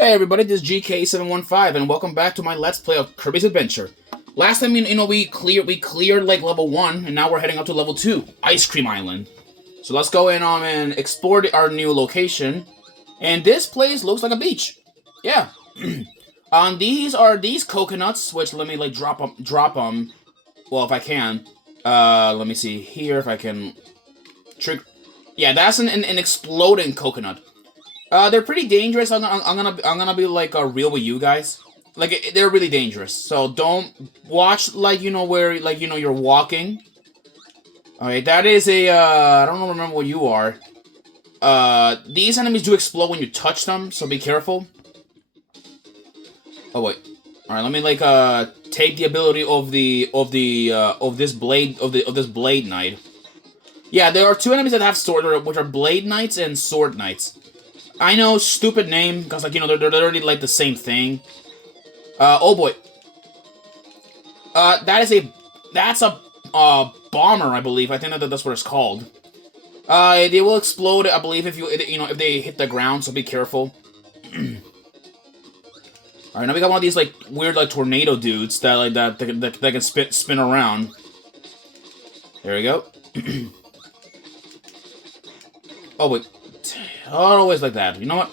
Hey everybody, this is GK715 and welcome back to my Let's Play of Kirby's Adventure. Last time, we cleared like level 1 and now we're heading up to level 2, Ice Cream Island. So let's go in and explore our new location. And this place looks like a beach. Yeah. These are these coconuts, which let me like drop them. Well, if I can. Let me see here if I can trick. Yeah, that's an exploding coconut. They're pretty dangerous. I'm gonna be like real with you guys. Like they're really dangerous. So don't watch like where like you're walking. Okay, that is a I don't remember what you are. These enemies do explode when you touch them, so be careful. Oh wait. All right, let me like take the ability of this blade knight. Yeah, there are two enemies that have sword, which are blade knights and sword knights. I know, stupid name, because, like, they're already, like, the same thing. Oh boy. That's a bomber, I believe. I think that's what it's called. They will explode, I believe, if they hit the ground, so be careful. Alright, now we got one of these, like, weird, like, tornado dudes that can spin around. There we go. Oh, wait. Always like that. You know what?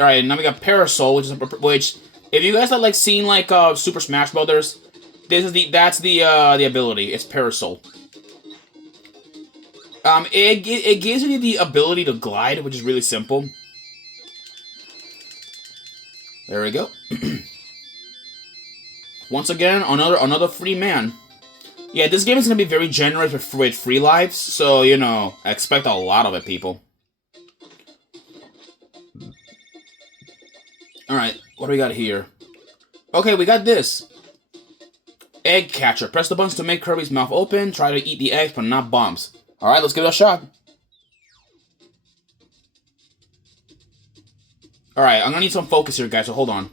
Alright, now we got Parasol, which if you guys have like seen like Super Smash Brothers, that's the ability. It's Parasol. It gives you the ability to glide, which is really simple. There we go. Once again, another free man. Yeah, this game is gonna be very generous with free lives, so expect a lot of it, people. Alright, what do we got here? Okay, we got this. Egg catcher. Press the buttons to make Kirby's mouth open. Try to eat the eggs, but not bombs. Alright, let's give it a shot. Alright, I'm gonna need some focus here, guys, so hold on.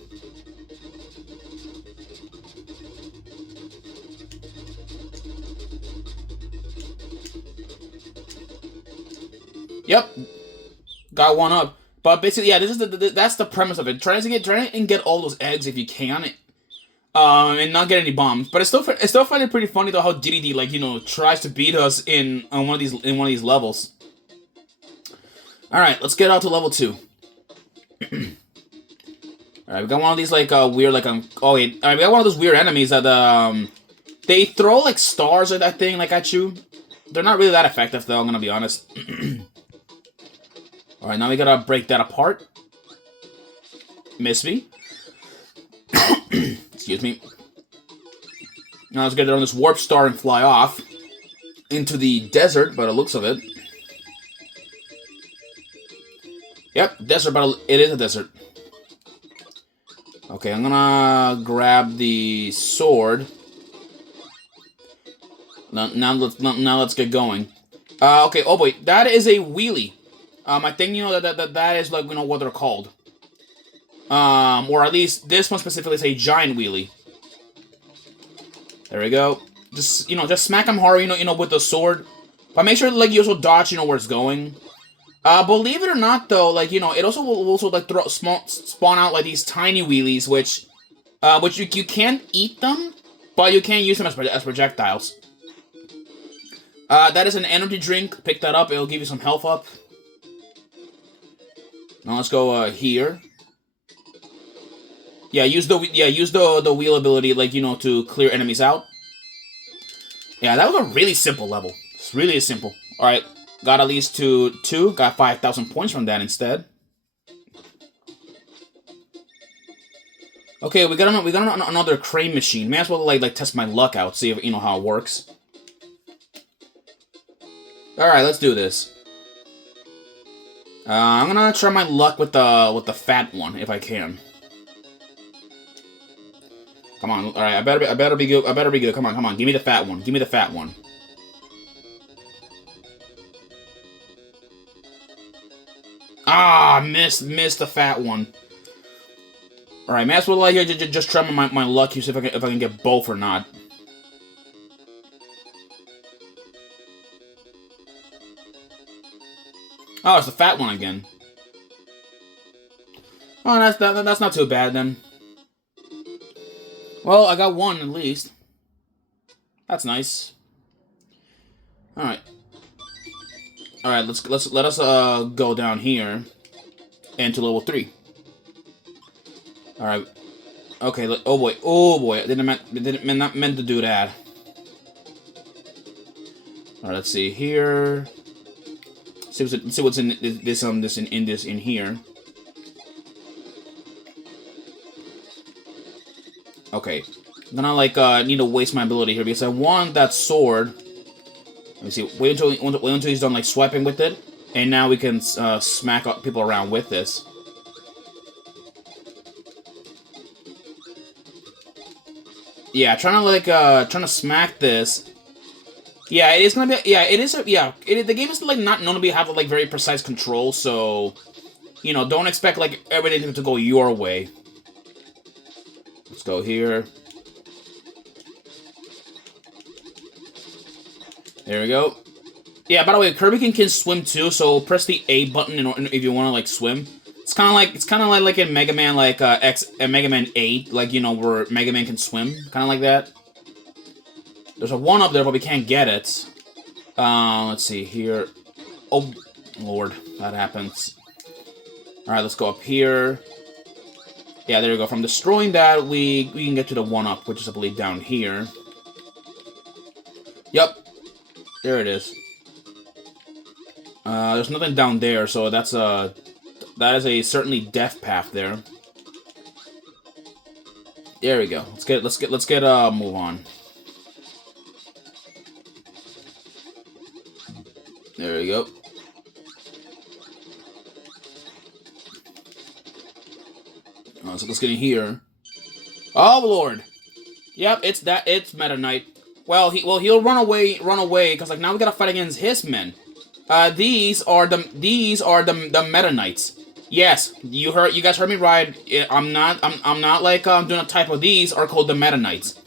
Yep. Got one up. But basically, yeah, that's the premise of it. Try and get all those eggs if you can, and not get any bombs. But I still find it pretty funny though how DDD like tries to beat us in one of these levels. All right, let's get out to level 2. All right, we got one of these like weird like oh wait, all right, we got one of those weird enemies that they throw like stars or that thing like at you. They're not really that effective though. I'm gonna be honest. Alright, now we gotta break that apart. Miss me. Excuse me. Now let's get on this warp star and fly off into the desert, by the looks of it. Yep, desert, but it is a desert. Okay, I'm gonna grab the sword. Now let's get going. Okay, oh boy, that is a wheelie. I think that is like what they're called. Or at least this one specifically is a giant wheelie. There we go. Just smack him hard, with the sword. But make sure like you also dodge, where it's going. Believe it or not, though, like it also will also like spawn out like these tiny wheelies, which you can't eat them, but you can use them as projectiles. That is an energy drink. Pick that up; it'll give you some health up. Now let's go here. Yeah, use the wheel ability, like to clear enemies out. Yeah, that was a really simple level. It's really simple. All right, got at least two. Got 5,000 points from that instead. Okay, we got another crane machine. May as well like test my luck out, see if how it works. All right, let's do this. I'm gonna try my luck with the fat one if I can. Come on, all right. I better be good. I better be good. Come on. Give me the fat one. Give me the fat one. Ah, missed the fat one. All right, may as well like just try my luck here, see if I can get both or not. Oh, it's the fat one again. Oh, that's not too bad then. Well, I got one at least. That's nice. All right. All right. Let us go down here into level 3. All right. Okay. Oh boy. Oh boy. I not meant to do that. All right. Let's see here. See what's in this in here. Okay. I'm gonna like need to waste my ability here because I want that sword. Let me see. Wait until he's done like swiping with it, and now we can smack up people around with this. Yeah, trying to smack this. Yeah, it is gonna be. Yeah, it is. The game is like not known to have like very precise control, so you know, don't expect like everything to go your way. Let's go here. There we go. Yeah, by the way, Kirby can swim too, so press the A button if you want to like swim. It's kind of like in Mega Man Mega Man 8, like you know where Mega Man can swim, kind of like that. There's a one up there, but we can't get it. Let's see here. Oh, Lord, that happens. All right, let's go up here. Yeah, there we go. From destroying that, we can get to the one up, which is I believe down here. Yep. There it is. There's nothing down there, so that is a certainly death path there. There we go. Let's get move on. There we go. So let's get in here. Oh Lord. Yep, it's Meta Knight. Well, he'll run away, because like now we gotta fight against his men. These are the Meta Knights. Yes, you guys heard me right. I'm not like doing a typo. These are called the Meta Knights.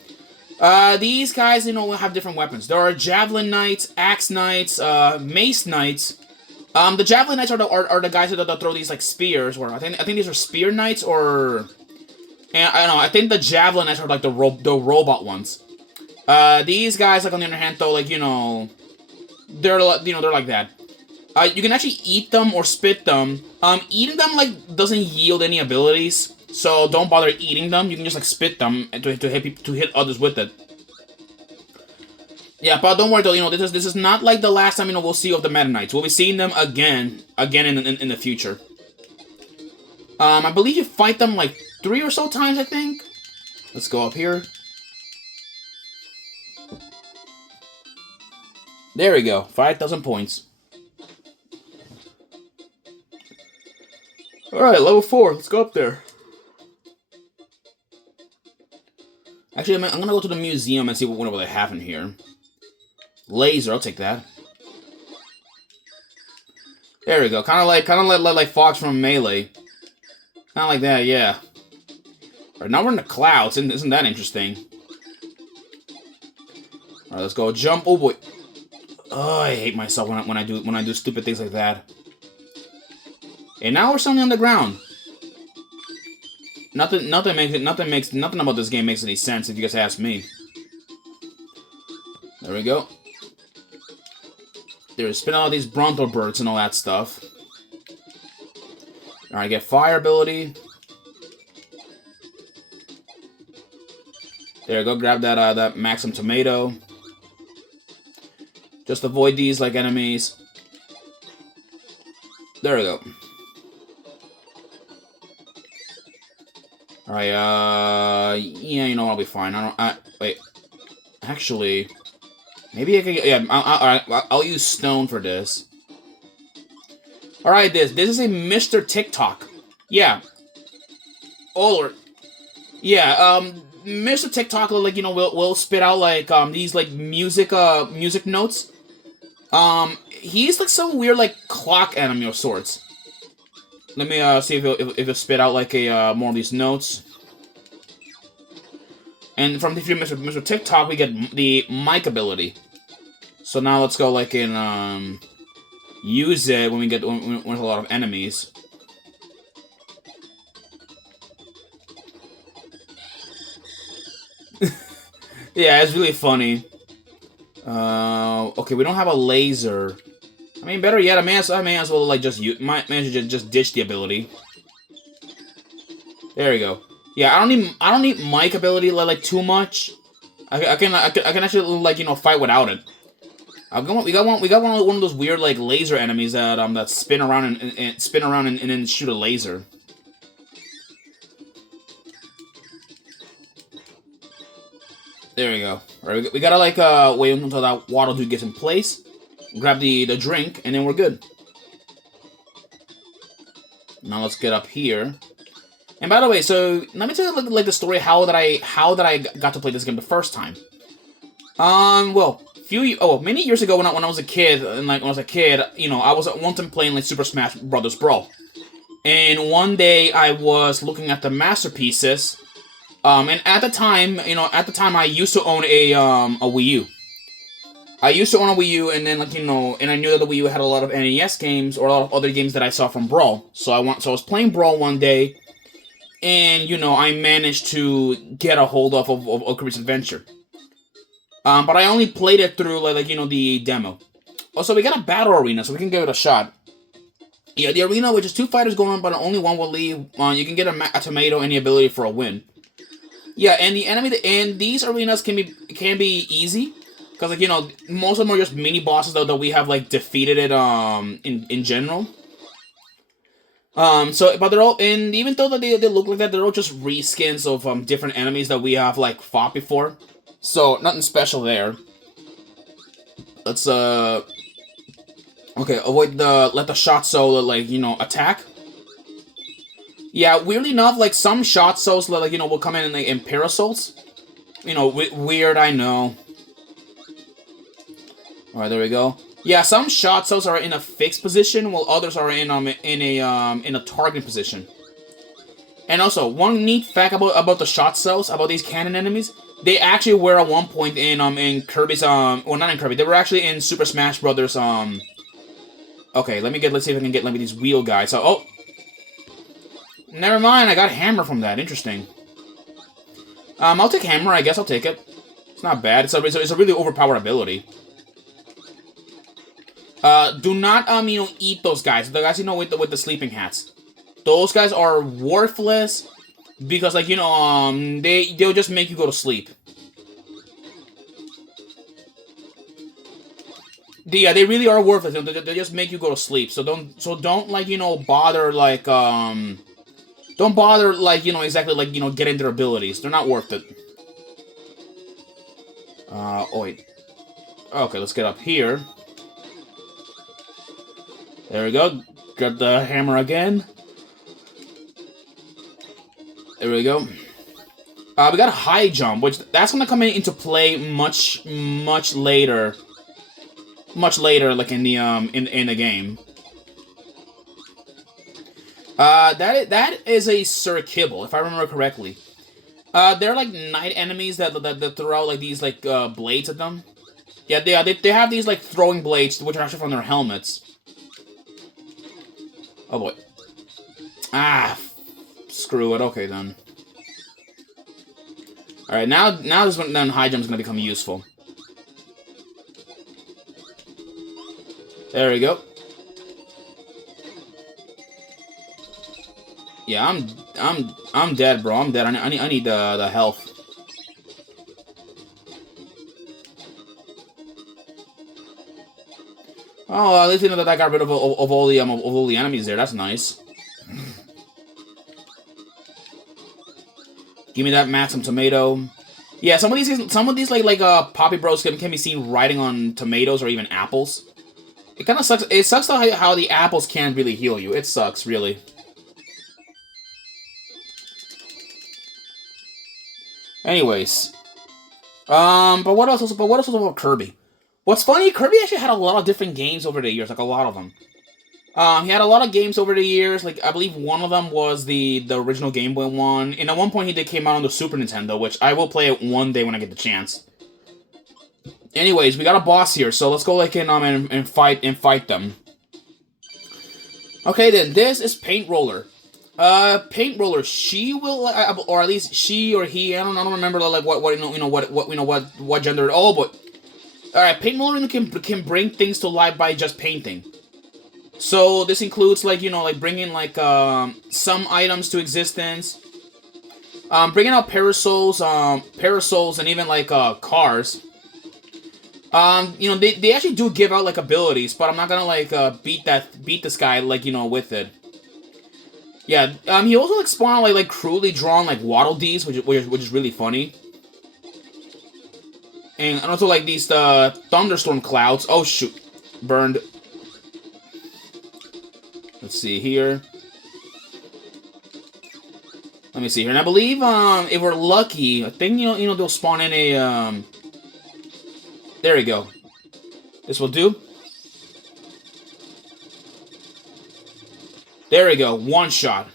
These guys, you know, will have different weapons. There are Javelin Knights, Axe Knights, Mace Knights. The Javelin Knights are the guys that throw these like spears. Or I think these are Spear Knights, or and I don't know. I think the Javelin Knights are like the robot ones. These guys, like on the other hand, though, like you know, they're like that. You can actually eat them or spit them. Eating them like doesn't yield any abilities, so don't bother eating them. You can just like spit them to hit others with it. Yeah, but don't worry though. You know, this is not like the last time we'll see of the Meta Knights. We'll be seeing them again in the future. I believe you fight them like 3 or so times. I think. Let's go up here. There we go. 5,000 points. Alright, level 4. Let's go up there. Actually, I'm gonna go to the museum and see what they have in here. Laser, I'll take that. There we go. Kind of like Fox from Melee. Kind of like that, yeah. Alright, now we're in the clouds. Isn't that interesting? Alright, let's go. Jump. Oh boy. Oh, I hate myself when I do stupid things like that. And now we're suddenly on the ground. Nothing about this game makes any sense if you guys ask me. There we go. There, spin out these Bronto birds and all that stuff. Alright, get fire ability. There, go grab that Maxim tomato. Just avoid these like enemies. There we go. Alright, yeah, you know, I'll be fine. Wait. Actually, maybe I can, yeah, I'll use stone for this. Alright, this is a Mr. TikTok. Yeah. Oh, Lord. Yeah, Mr. TikTok, like, you know, will spit out, like, these, like, music notes. He's, like, some weird, like, clock enemy of sorts. Let me, see if it'll spit out, like, more of these notes. And from the Mr. TikTok, we get the mic ability. So now let's go, like, in, use it when we get, when a lot of enemies. Yeah, it's really funny. Okay, we don't have a laser. I mean, better yet, I may as well like just manage to just ditch the ability. There we go. Yeah, I don't need Mike ability like too much. I can actually like fight without it. We got one of those weird like laser enemies that spin around and spin around and then shoot a laser. There we go. All right, we gotta like wait until that water dude gets in place. Grab the drink and then we're good. Now let's get up here. And by the way, so let me tell you like the story how that I got to play this game the first time. Well, many years ago when I was a kid, and like when I was a kid, I was at one time playing like Super Smash Brothers Brawl. And one day I was looking at the masterpieces, and at the time, I used to own a Wii U. I used to own a Wii U, and then and I knew that the Wii U had a lot of NES games or a lot of other games that I saw from Brawl. So I was playing Brawl one day, and I managed to get a hold of Kirby's Adventure. But I only played it through the demo. Also, we got a battle arena, so we can give it a shot. Yeah, the arena, which is 2 fighters going on, but only one will leave. You can get a tomato and the ability for a win. Yeah, and the enemy and these arenas can be easy because most of them are just mini bosses that we have like defeated it in general. But they're all, and even though that they look like that, they're all just reskins of different enemies that we have like fought before. So nothing special there. Let's okay, let the shot soul attack. Yeah, weirdly enough, like some shot souls will come in in parasols. Weird, I know. All right, there we go. Yeah, some shot cells are in a fixed position, while others are in a target position. And also, one neat fact about the shot cells, about these cannon enemies, they actually were at one point in Kirby's well, not in Kirby, they were actually in Super Smash Brothers Okay, let's see if I can get these wheel guys. So, oh, never mind, I got hammer from that. Interesting. I'll take hammer. I guess I'll take it. It's not bad. It's a really overpowered ability. Do not eat those guys. The guys with the sleeping hats. Those guys are worthless because they'll just make you go to sleep. Yeah, they really are worthless. They just make you go to sleep. So don't bother don't bother exactly getting their abilities. They're not worth it. Oh wait. Okay, let's get up here. There we go. Grab the hammer again. There we go. We got a high jump, which that's gonna come into play much later. Much later, like in the game. That is a Sir Kibble, if I remember correctly. They're like night enemies that throw out like these blades at them. Yeah, they have these like throwing blades, which are actually from their helmets. Oh boy. Ah, screw it. Okay then. All right, now this one then high jump is gonna become useful. There we go. Yeah, I'm dead, bro. I'm dead. I need the health. Oh, at least you know that I got rid of all the enemies there. That's nice. Give me that maximum tomato. Yeah, some of these Poppy Bros can be seen riding on tomatoes or even apples. It kind of sucks. It sucks how the apples can't really heal you. It sucks, really. Anyways, but what else? But what else was about Kirby? What's funny? Kirby actually had a lot of different games over the years, like a lot of them. He had a lot of games over the years. Like I believe one of them was the original Game Boy one, and at one point he came out on the Super Nintendo, which I will play it one day when I get the chance. Anyways, we got a boss here, so let's go and fight them. Okay, then this is Paint Roller. Paint roller. She will, or at least she or he. I don't remember like what gender at all. But all right, paint roller can bring things to life by just painting. So this includes like like bringing like some items to existence, bringing out parasols, and even like cars. They actually do give out like abilities, but I'm not gonna like beat this guy like with it. Yeah, he also like spawned like crudely drawn like Waddle Dees, which is really funny. And also like these thunderstorm clouds. Oh shoot, burned. Let's see here. Let me see here, and I believe if we're lucky, I think they'll spawn in a There we go. This will do. There we go. One shot.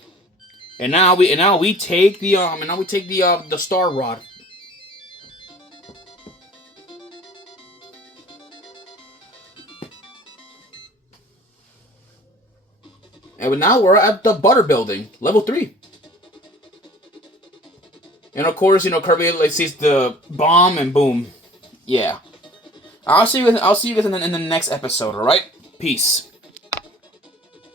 And now we take the star rod. And now we're at the butter building, level 3. And of course, Kirby like sees the bomb and boom. Yeah. I'll see you guys in the next episode, alright? Peace.